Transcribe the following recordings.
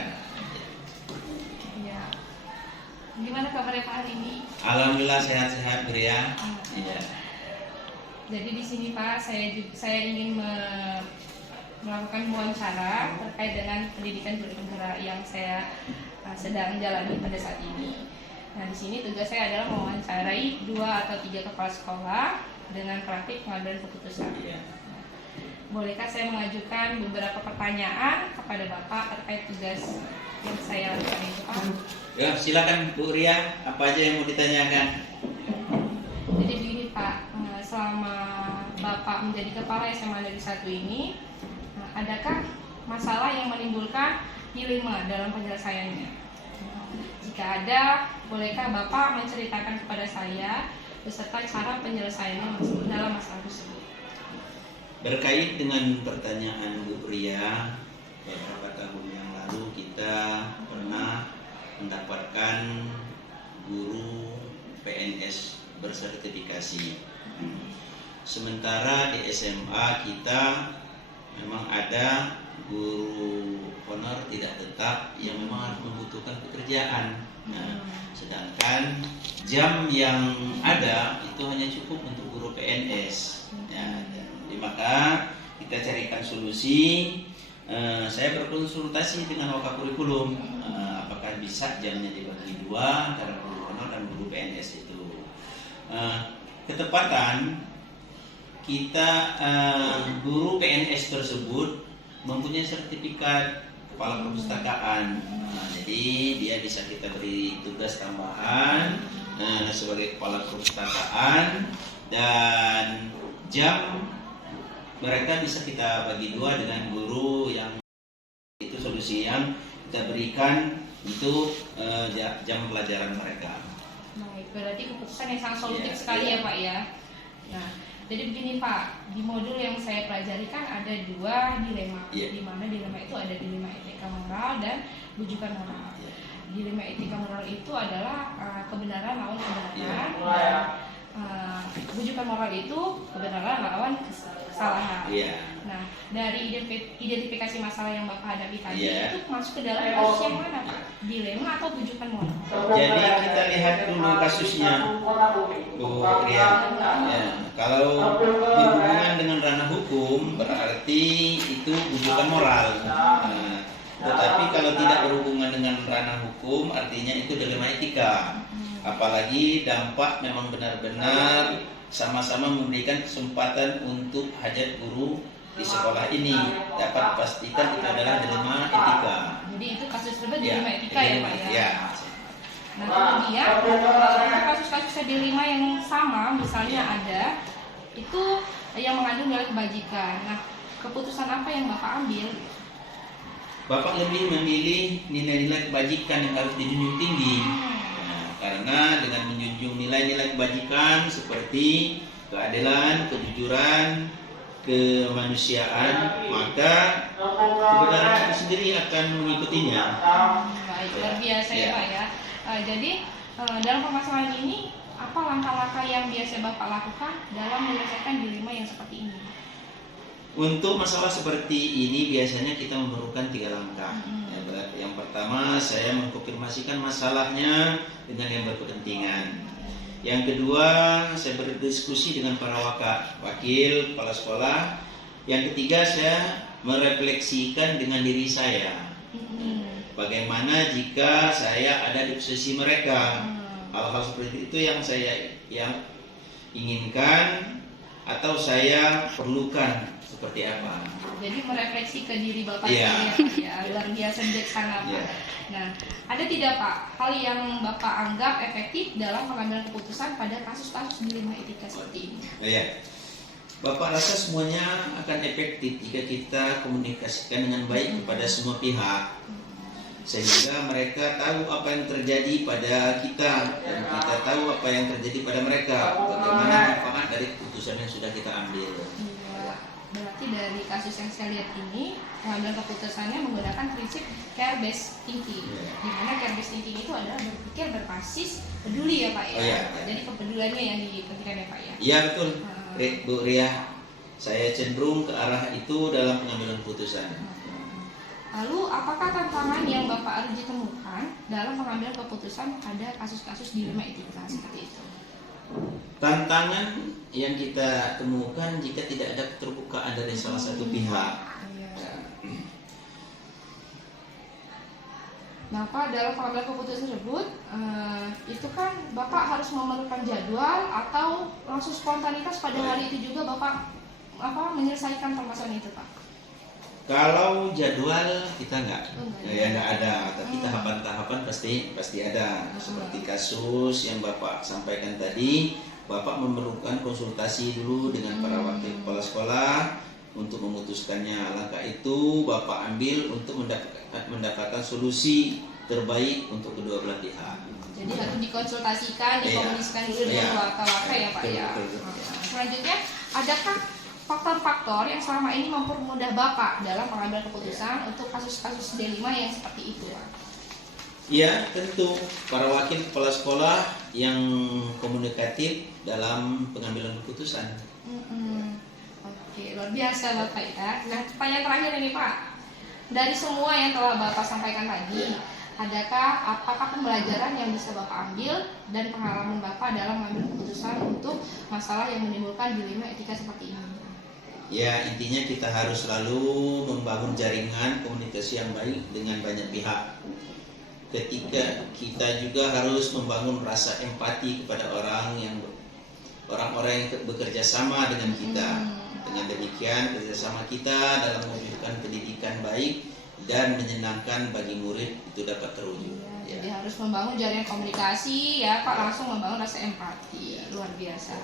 dilakukan. Ya. Gimana kabarnya Pak hari ini? Alhamdulillah sehat-sehat Bu Ria. Iya. Jadi di sini Pak, saya ingin melakukan wawancara terkait dengan pendidikan guru penggerak yang saya sedang jalani pada saat ini. Nah, di sini tugas saya adalah mewawancarai 2 atau 3 kepala sekolah dengan praktik pengambilan keputusan. Iya. Bolehkah saya mengajukan beberapa pertanyaan kepada Bapak terkait tugas yang saya lakukan itu, Pak? Ya, silakan Bu Ria, apa aja yang mau ditanyakan? Jadi begini Pak, selama Bapak menjadi kepala SMA Negeri 1 ini, adakah masalah yang menimbulkan dilema dalam penyelesaiannya? Jika ada, bolehkah Bapak menceritakan kepada saya beserta cara penyelesaiannya dalam masalah tersebut? Berkait dengan pertanyaan Bu Ria, beberapa tahun yang lalu kita pernah mendapatkan guru PNS bersertifikasi. Sementara di SMA kita memang ada guru honor tidak tetap yang memang harus membutuhkan pekerjaan. Nah, sedangkan jam yang ada itu hanya cukup untuk guru PNS. Ya, maka kita carikan solusi. Saya berkonsultasi dengan Wakakurikulum, apakah bisa jamnya dibagi 2 antara guru honor dan guru PNS itu. Ketepatan kita guru PNS tersebut mempunyai sertifikat kepala perpustakaan. Jadi dia bisa kita beri tugas tambahan sebagai kepala perpustakaan, dan jam mereka bisa kita bagi 2 dengan guru yang itu solusi yang kita berikan untuk jam pelajaran mereka. Baik, berarti keputusan yang sangat solutif sekali ya Pak ya. Nah, jadi begini Pak, di modul yang saya pelajari kan ada 2 dilema, di mana dilema itu ada dilema etika moral dan rujukan moral. Dilema etika moral itu adalah kebenaran lawan kebenaran, dan rujukan moral itu kebenaran lawan kesalahan. Nah, dari identifikasi masalah yang Bapak hadapi tadi itu masuk ke dalam kasus yang mana Pak? Dilema atau rujukan moral? Jadi kita lihat dulu kasusnya, Bu Ria. Kalau berhubungan dengan ranah hukum berarti itu rujukan moral. Tetapi kalau tidak berhubungan dengan ranah hukum artinya itu dilema etika. Apalagi dampak memang benar-benar sama-sama memberikan kesempatan untuk hajat guru di sekolah ini dapat dipastikan itu adalah dilema etika. Jadi itu kasus tersebut dilema etika ya Pak ya? Nah, kemudian kasus-kasus dilema yang sama misalnya ada itu yang mengandung nilai kebajikan. Nah, keputusan apa yang Bapak ambil? Bapak lebih memilih nilai-nilai kebajikan yang harus dijunjung tinggi. Karena dengan menjunjung nilai-nilai kebajikan seperti keadilan, kejujuran, kemanusiaan, maka kebenaran itu sendiri akan mengikutinya. Baik, luar biasa ya Pak ya. Jadi dalam permasalahan ini apa langkah-langkah yang biasa Bapak lakukan dalam menyelesaikan dilema yang seperti ini? Untuk masalah seperti ini biasanya kita memerlukan 3 langkah. Yang pertama, saya mengkonfirmasikan masalahnya dengan yang berkepentingan. Yang kedua, saya berdiskusi dengan para wakil kepala sekolah. Yang ketiga, saya merefleksikan dengan diri saya. Bagaimana jika saya ada di posisi mereka? Hal-hal seperti itu yang saya inginkan atau saya perlukan seperti apa. Jadi merefleksi ke diri Bapak sendiri ya, luar biasa bijaksana Pak. Nah, ada tidak Pak hal yang Bapak anggap efektif dalam pengambilan keputusan pada kasus-kasus dilema etika seperti ini? Bapak rasa semuanya akan efektif jika kita komunikasikan dengan baik kepada semua pihak, sehingga mereka tahu apa yang terjadi pada kita dan kita tahu apa yang terjadi pada mereka, bagaimana manfaat dari keputusan yang sudah kita ambil. Berarti dari kasus yang saya lihat ini pengambilan keputusannya menggunakan prinsip care based thinking, di mana care based thinking itu adalah berpikir berbasis peduli ya Pak ya. Jadi kepeduliannya yang dipentingkan ya Pak ya. Iya betul, Bu Ria. Saya cenderung ke arah itu dalam pengambilan keputusan. Lalu apakah tantangan yang Bapak Arji temukan dalam pengambilan keputusan pada kasus-kasus dilema etika seperti itu? Tantangan yang kita temukan jika tidak ada keterbukaan dari salah satu pihak. Nah, Pak, dalam pengambilan keputusan tersebut, itu kan Bapak harus memerlukan jadwal atau langsung spontanitas pada hari itu juga Bapak menyelesaikan permasalahan itu, Pak? Kalau jadwal kita nggak ada, tapi tahapan-tahapan pasti ada. Seperti kasus yang Bapak sampaikan tadi, Bapak memerlukan konsultasi dulu dengan para wakil kepala sekolah untuk memutuskannya. Langkah itu Bapak ambil untuk mendapatkan solusi terbaik untuk kedua belah pihak. Jadi harus dikonsultasikan, dikomunikasikan dulu dengan wakil-wakil ya Pak ya. Selanjutnya, adakah faktor-faktor yang selama ini mempermudah Bapak dalam pengambilan keputusan untuk kasus-kasus D5 yang seperti itu, Pak? Ya, tentu para wakil kepala sekolah yang komunikatif dalam pengambilan keputusan. Oke, luar biasa Bapak ya. Nah, pertanyaan terakhir ini Pak, dari semua yang telah Bapak sampaikan tadi, apakah pembelajaran yang bisa Bapak ambil dan pengalaman Bapak dalam mengambil keputusan untuk masalah yang menimbulkan dilema etika seperti ini? Ya, intinya kita harus selalu membangun jaringan komunikasi yang baik dengan banyak pihak. Ketika kita juga harus membangun rasa empati kepada orang-orang yang bekerja sama dengan kita. Dengan demikian, kerjasama kita dalam mewujudkan pendidikan baik dan menyenangkan bagi murid itu dapat terwujud. Jadi harus membangun jaringan komunikasi ya Pak, langsung membangun rasa empati. Luar biasa.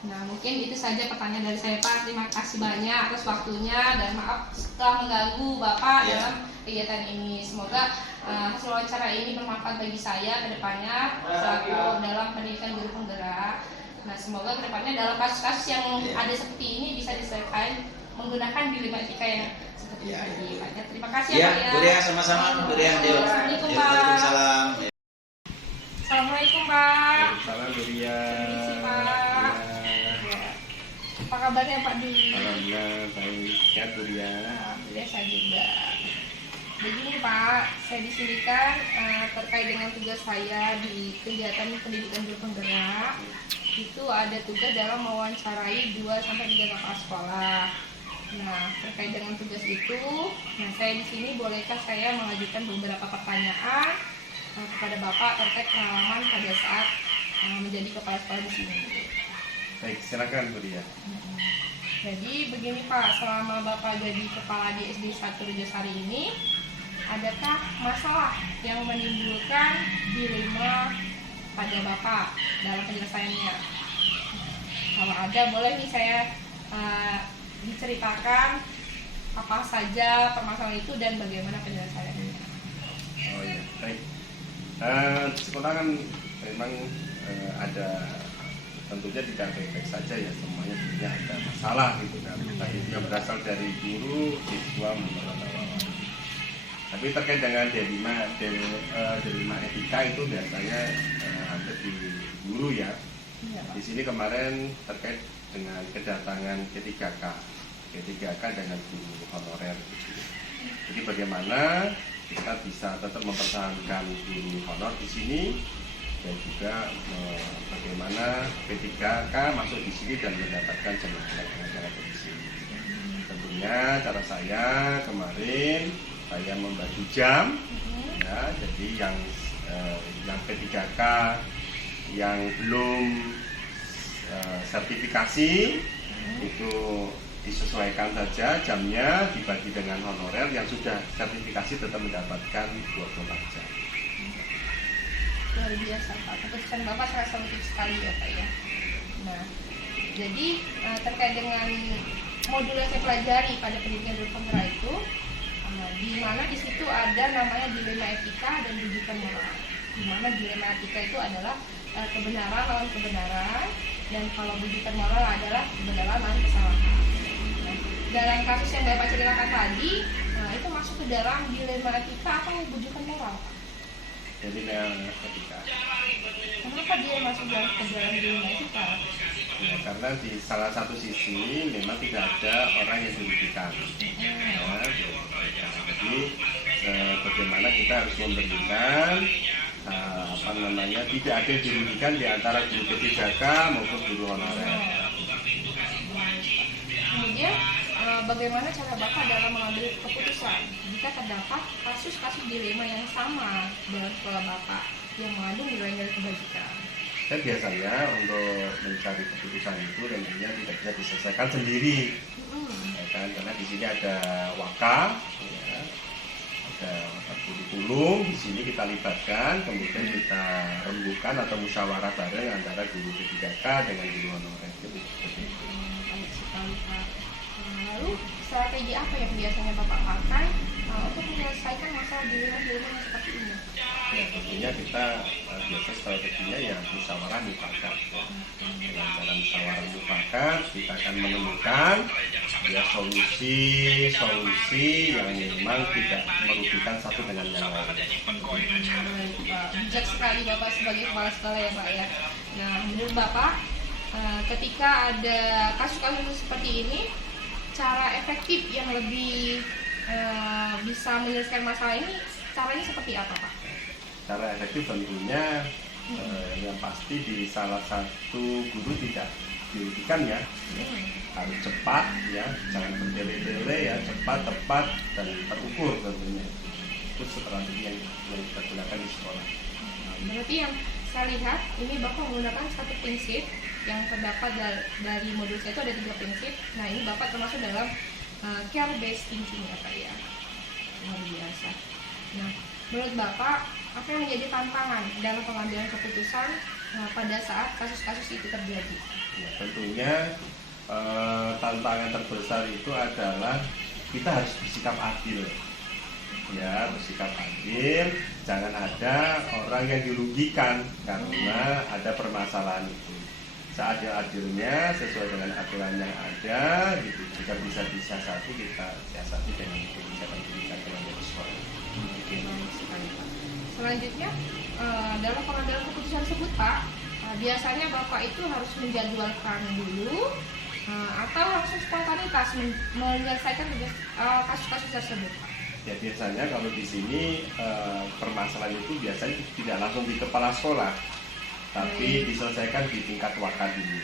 Nah, mungkin itu saja pertanyaan dari saya Pak. Terima kasih banyak atas waktunya dan maaf setelah mengganggu Bapak dalam kegiatan ini. Semoga hasil wawancara ini bermanfaat bagi saya ke depannya selaku dalam pendidikan guru penggerak. Nah, semoga ke depannya dalam kasus-kasus yang ada seperti ini bisa diselesaikan menggunakan dilema etika yang seperti tadi Pak. Terima kasih ya Pak ya. Bu Ria, sama-sama Bu Ria. Assalamualaikum Pak. Waalaikumsalam. Assalamualaikum Pak. Waalaikumsalam Bu Ria. Permisi Pak. Apa kabarnya Pak Di? Alhamdulillah baik ya Bu Ria. Alhamdulillah saya juga. Begini Pak, saya di sini kan terkait dengan tugas saya di kegiatan pendidikan guru penggerak. Itu ada tugas dalam mewawancarai 2-3 kepala sekolah. Nah, terkait dengan tugas itu, saya di sini bolehkah saya mengajukan beberapa pertanyaan kepada Bapak terkait pengalaman pada saat menjadi kepala sekolah di sini. Baik, silakan Bu Ria. Jadi begini Pak, selama Bapak jadi kepala di SD 1 Rejosari ini, adakah masalah yang menimbulkan dilema pada Bapak dalam penyelesaiannya? Kalau ada, boleh nih saya diceritakan apa saja permasalahan itu dan bagaimana penyelesaiannya. Oh iya, baik. Sekolah kan memang ada, tentunya tidak baik-baik saja ya, semuanya punya ada masalah gitu kan. Tapi juga berasal dari guru, siswa, menurut. Tapi terkait dengan D5 etika itu biasanya ada di guru ya. Di sini kemarin terkait dengan kedatangan K3K dengan guru honorer. Jadi bagaimana kita bisa tetap mempertahankan guru honor di sini dan juga bagaimana K3K masuk di sini dan mendapatkan jemaah di sini. Tentunya cara saya kemarin saya membagi jam, ya, jadi yang P3K yang belum sertifikasi itu disesuaikan saja jamnya, dibagi dengan honorer. Yang sudah sertifikasi tetap mendapatkan 24 jam. Luar biasa Pak, keputusan Bapak sangat solutif sekali ya Pak ya. Nah, jadi terkait dengan modul yang saya pelajari pada pendidikan guru penggerak itu, di mana di situ ada namanya dilema etika dan rujukan moral. Di mana dilema etika itu adalah kebenaran lawan kebenaran, dan kalau rujukan moral adalah kebenaran lawan kesalahan. Nah, dalam kasus yang Bapak ceritakan tadi, itu masuk ke dalam dilema etika atau rujukan moral. Dilema etika. Kenapa dia masuk dalam dilema etika? Ya, karena di salah satu sisi memang tidak ada orang yang dirugikan. Jadi bagaimana kita harus memberikan tidak ada yang dirugikan di antara guru P3K maupun guru honorer. Kemudian bagaimana cara Bapak dalam mengambil keputusan jika terdapat kasus-kasus dilema yang sama dengan sekolah Bapak yang mengandung nilai-nilai kebajikan? Dan biasanya untuk mencari keputusan itu tentunya tidak bisa diselesaikan sendiri, ya kan? Karena di sini ada waka, ya, ada kurikulum, di sini kita libatkan, kemudian kita rembukan atau musyawarah bareng antara guru P3K dengan guru honorer. Baik sekali Pak. Lalu strategi apa yang biasanya Bapak pakai untuk menyelesaikan masalah dilema-dilema yang seperti ini? Ya tentunya kita biasa strateginya ya musyawarah mufakat. Ya. Dengan cara musyawarah mufakat kita akan menemukan ya solusi yang memang tidak merugikan satu dengan yang lain. Bijak sekali Bapak sebagai kepala sekolah ya Pak ya. Nah menurut Bapak ketika ada kasus-kasus seperti ini, cara efektif yang lebih bisa menyelesaikan masalah ini caranya seperti apa Pak? Cara efektif tentunya yang pasti di salah satu guru tidak dirugikan ya, harus cepat ya, jangan bertele-tele ya, cepat, tepat dan terukur tentunya. Itu strategi yang kita gunakan di sekolah. Berarti yang saya lihat ini Bapak menggunakan satu prinsip yang terdapat dari modul saya itu ada 3 prinsip. Nah ini Bapak termasuk dalam care based thinking ya Pak ya, luar biasa. Nah menurut Bapak apa yang menjadi tantangan dalam pengambilan keputusan pada saat kasus-kasus itu terjadi? Ya, tentunya tantangan terbesar itu adalah kita harus bersikap adil. Ya, bersikap adil, jangan ada orang yang dirugikan karena ada permasalahan itu. Seadil-adilnya sesuai dengan aturan yang ada, gitu. Jika bisa disiasati, kita siasati dengan kebijakan-kebijakan yang ada di sekolah. Selanjutnya dalam pengambilan keputusan tersebut Pak, biasanya Bapak itu harus menjadwalkan dulu atau langsung spontanitas menyelesaikan kasus-kasus tersebut. Ya biasanya kalau di sini permasalahan itu biasanya tidak langsung di kepala sekolah, tapi diselesaikan di tingkat waka dulu.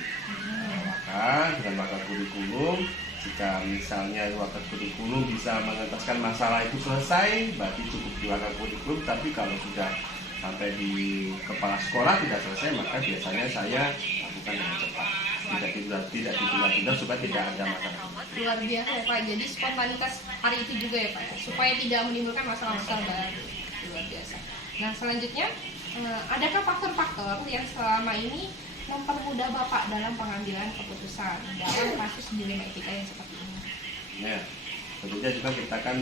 Waka dengan waka kurikulum. Jika misalnya waka kurikulum bisa mengentaskan masalah itu selesai, berarti cukup di waka kurikulum. Tapi kalau sudah sampai di kepala sekolah tidak selesai, maka biasanya saya lakukan dengan cepat, tidak ditunda-tunda supaya tidak ada masalah. Luar biasa ya Pak, jadi spontanitas hari itu juga ya Pak, supaya tidak menimbulkan masalah-masalah baru. Luar biasa. Nah selanjutnya, adakah faktor-faktor yang selama ini mempermudah Bapak dalam pengambilan keputusan dalam kasus dilema etika yang seperti ini? Ya, tentunya juga kita kan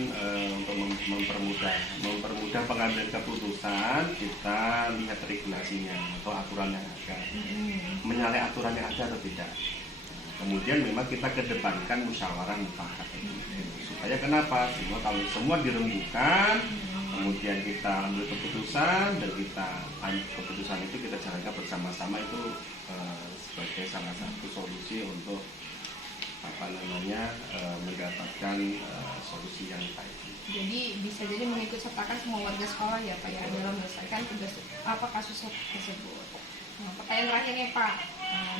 untuk mempermudah pengambilan keputusan, kita lihat regulasinya atau aturan yang ada, menyalahi aturan yang ada atau tidak. Kemudian memang kita kedepankan musyawarah mufakat supaya kenapa? Semua kalau semua dirembukan, kemudian kita ambil keputusan dan keputusan itu kita jalankan bersama-sama, itu sebagai salah satu solusi untuk mendapatkan solusi yang baik. Jadi bisa jadi mengikut sertakan semua warga sekolah ya Pak ya dalam menyelesaikan tugas kasus tersebut. Nah, pertanyaan terakhirnya Pak,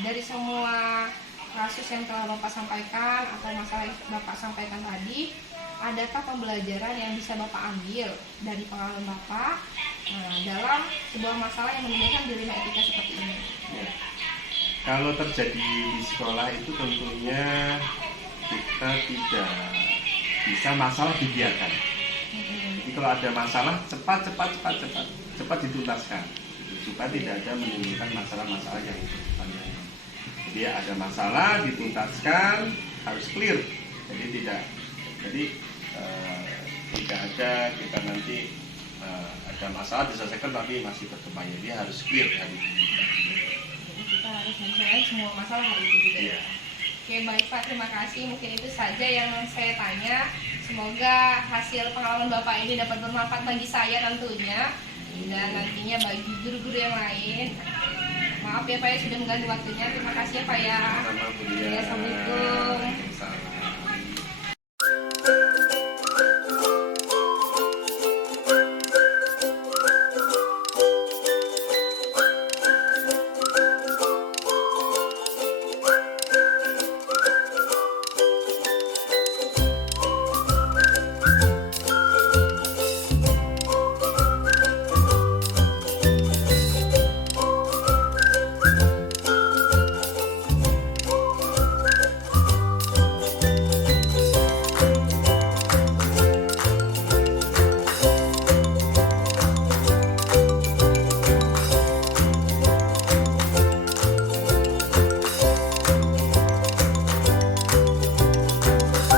dari semua kasus yang telah Bapak sampaikan atau masalah yang Bapak sampaikan tadi, adakah pembelajaran yang bisa Bapak ambil dari pengalaman Bapak dalam sebuah masalah yang menimbulkan dilema etika seperti ini? Ya. Kalau terjadi di sekolah itu tentunya kita tidak bisa masalah dibiarkan. Jadi kalau ada masalah cepat dituntaskan, supaya tidak ada menimbulkan masalah-masalah yang berkepanjangan. Jadi ada masalah dituntaskan, harus clear. Jadi tidak ada kita nanti ada masalah diselesaikan tapi masih berkepanjangan. Dia harus clear hari ini. Kita harus menyelesaikan semua masalah hari itu juga. Yeah. Oke baik Pak, terima kasih. Mungkin itu saja yang saya tanya. Semoga hasil pengalaman Bapak ini dapat bermanfaat bagi saya tentunya, dan nantinya bagi guru-guru yang lain. Maaf ya Pak ya sudah mengganggu waktunya. Terima kasih ya Pak ya. Sama-sama, Bu Dia. Assalamualaikum. Salam.